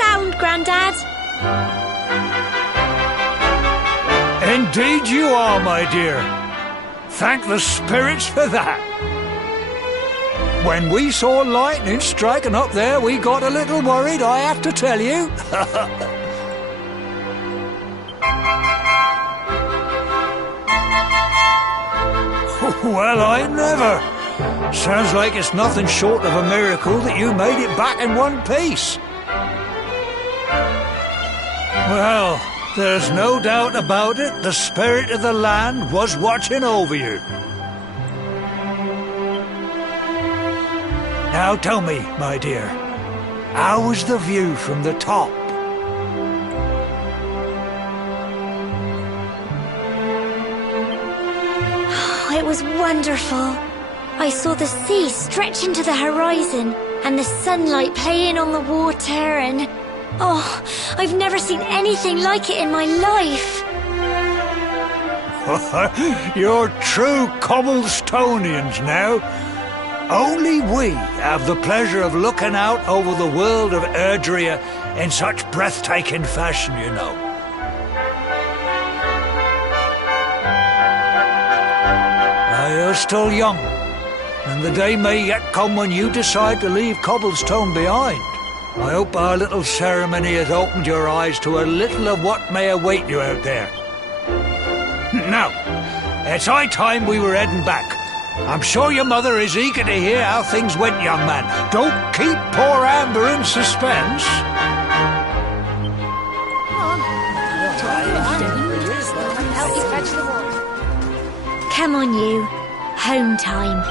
sound, Grandad. Indeed you are, my dear. Thank the spirits for that. When we saw lightning striking up there, we got a little worried, I have to tell you. Well, I never. Sounds like it's nothing short of a miracle that you made it back in one piece. Well, there's no doubt about it, the spirit of the land was watching over you. Now tell me, my dear, how was the view from the top? It was wonderful. I saw the sea stretch into the horizon and the sunlight playing on the water and... Oh, I've never seen anything like it in my life. You're true Cobblestonians now. Only we have the pleasure of looking out over the world of Erdrea in such breathtaking fashion, you know. You're still young, and the day may yet come when you decide to leave Cobblestone behind. I hope our little ceremony has opened your eyes to a little of what may await you out there. Now, it's high time we were heading back. I'm sure your mother is eager to hear how things went, young man. Don't keep poor Amber in suspense. Come on, you. Home time.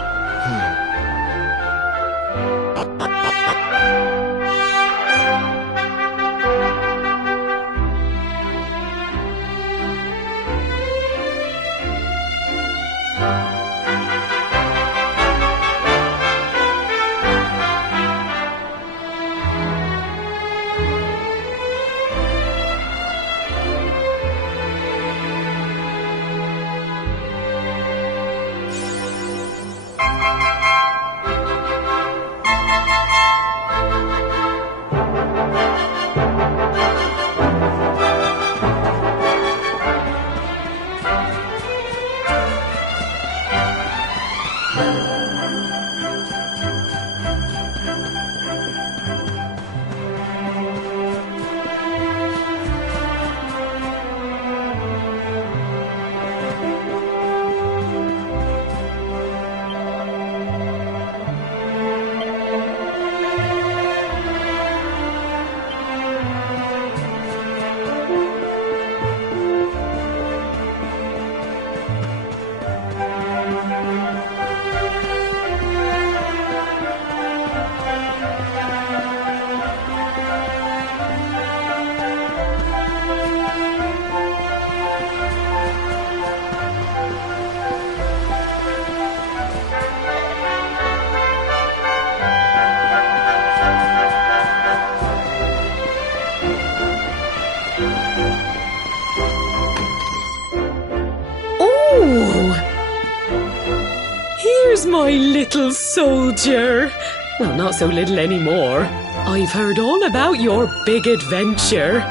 My little soldier. Well, not so little anymore. I've heard all about your big adventure.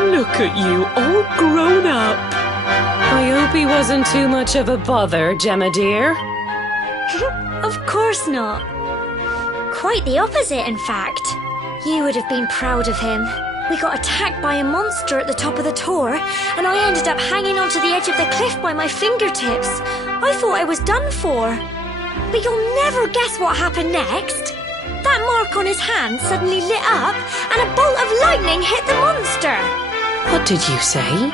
Look at you, all grown up. I hope he wasn't too much of a bother, Gemma dear. Of course not. Quite the opposite, in fact. You would have been proud of him. We got attacked by a monster at the top of the Tor, and I ended up hanging onto the edge of the cliff by my fingertips. I thought I was done for. But you'll never guess what happened next. That mark on his hand suddenly lit up and a bolt of lightning hit the monster. What did you say?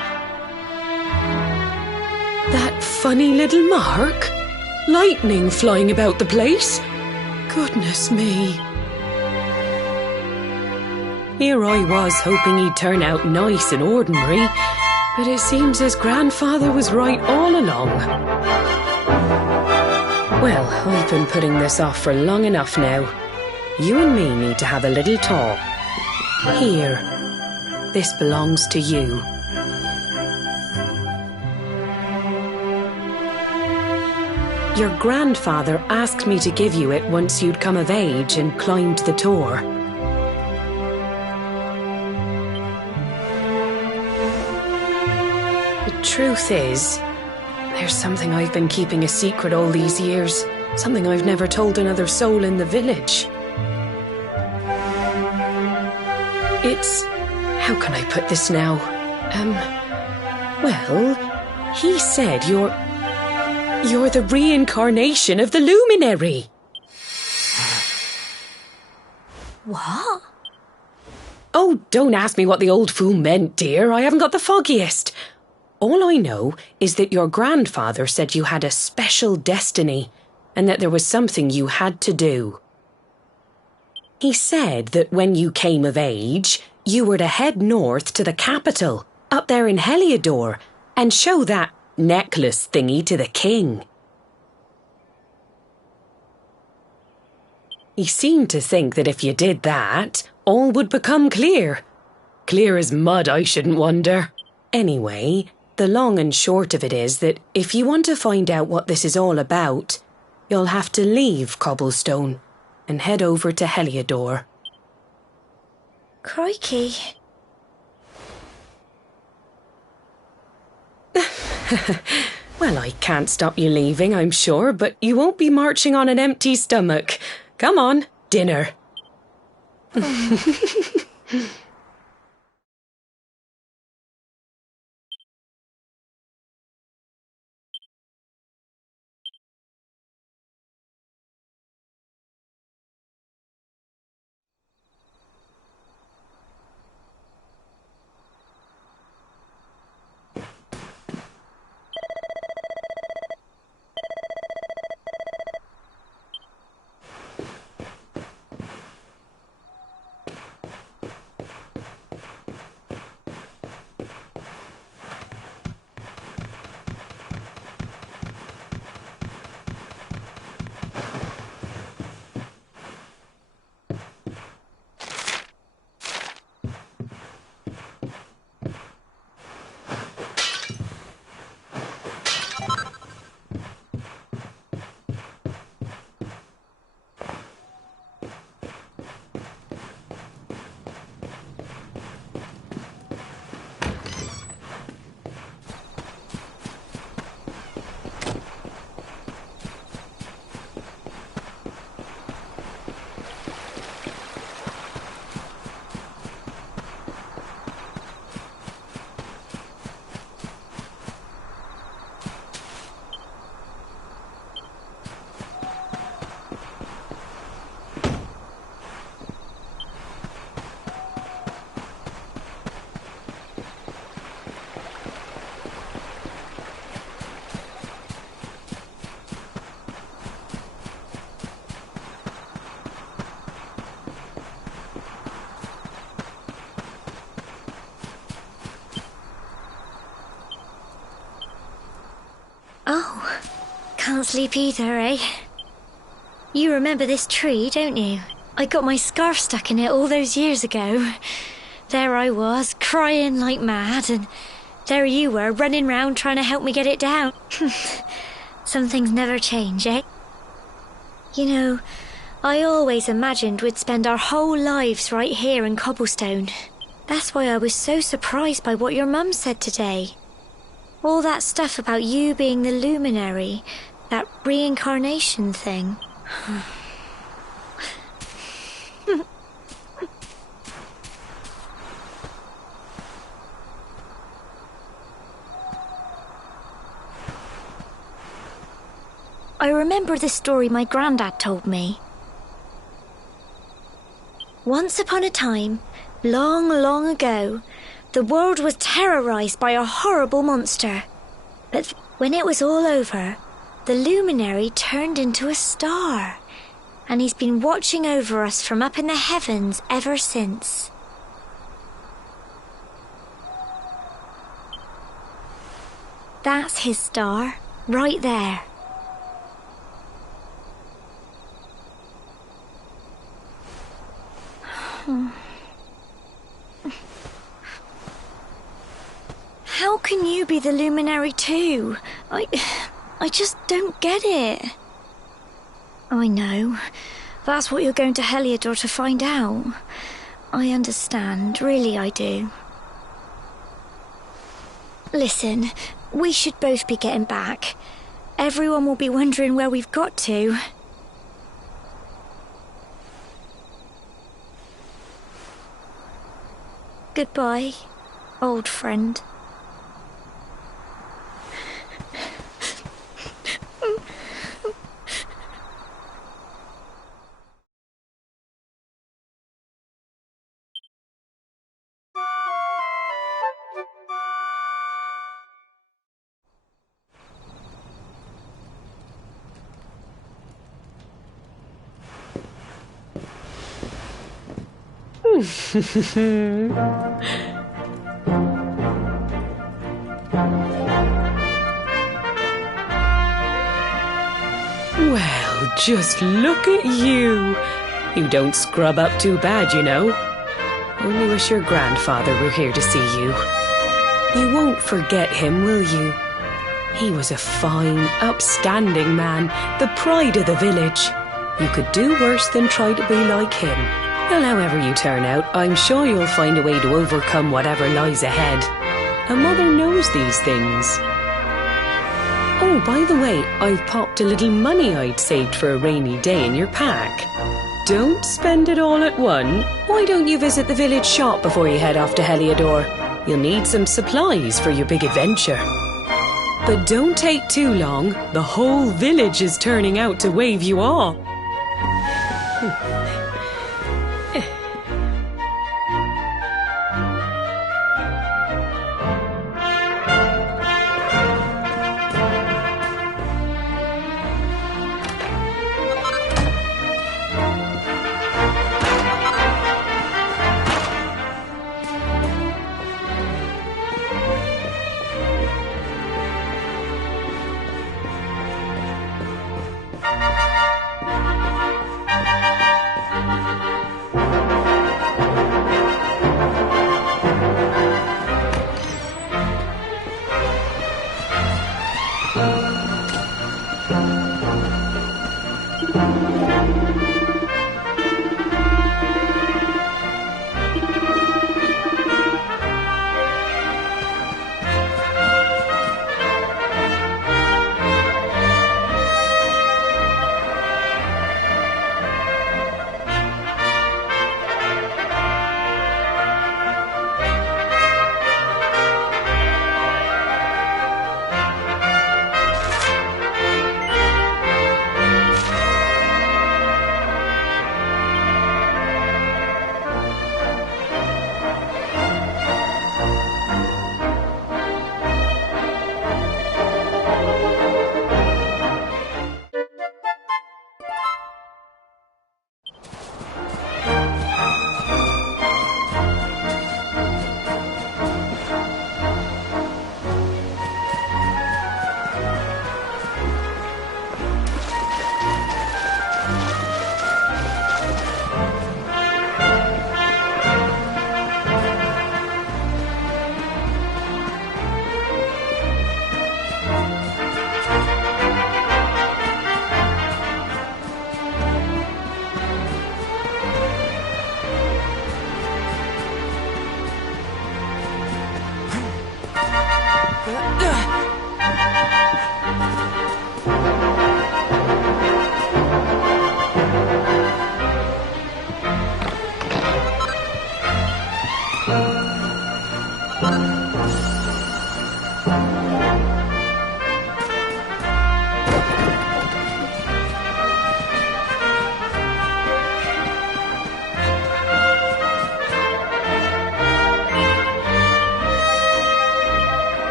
That funny little mark? Lightning flying about the place? Goodness me. Here I was hoping he'd turn out nice and ordinary, but it seems his grandfather was right all along. Well, I've been putting this off for long enough now. You and me need to have a little talk. Here, this belongs to you. Your grandfather asked me to give you it once you'd come of age and climbed the Tor. truth is, there's something I've been keeping a secret all these years. Something I've never told another soul in the village. It's... how can I put this now? Well, he said you're the reincarnation of the Luminary. What? Oh, don't ask me what the old fool meant, dear. I haven't got the foggiest. All I know is that your grandfather said you had a special destiny, and that there was something you had to do. He said that when you came of age, you were to head north to the capital, up there in Heliodor, and show that necklace thingy to the king. He seemed to think that if you did that, all would become clear. Clear as mud, I shouldn't wonder. Anyway, the long and short of it is that if you want to find out what this is all about, you'll have to leave Cobblestone and head over to Heliodor. Crikey. Well, I can't stop you leaving, I'm sure, but you won't be marching on an empty stomach. Come on, dinner. Oh, can't sleep either, eh? You remember this tree, don't you? I got my scarf stuck in it all those years ago. There I was, crying like mad, and there you were, running round trying to help me get it down. Some things never change, eh? You know, I always imagined we'd spend our whole lives right here in Cobblestone. That's why I was so surprised by what your mum said today. All that stuff about you being the Luminary, that reincarnation thing. I remember the story my granddad told me. Once upon a time, long, long ago, the world was terrorized by a horrible monster. But when it was all over, the Luminary turned into a star, and he's been watching over us from up in the heavens ever since. That's his star, right there. How can you be the Luminary too? I just don't get it. I know. That's what you're going to Heliodor to find out. I understand, really I do. Listen, We should both be getting back. Everyone will be wondering where we've got to. Goodbye, old friend. Well, just look at you. You don't scrub up too bad, you know. Only wish your grandfather were here to see you. You won't forget him, will you? He was a fine, upstanding man, the pride of the village. You could do worse than try to be like him. Well, however you turn out, I'm sure you'll find a way to overcome whatever lies ahead. A mother knows these things. Oh, by the way, I've popped a little money I'd saved for a rainy day in your pack. Don't spend it all at once. Why don't you visit the village shop before you head off to Heliodor? You'll need some supplies for your big adventure. But don't take too long. The whole village is turning out to wave you off.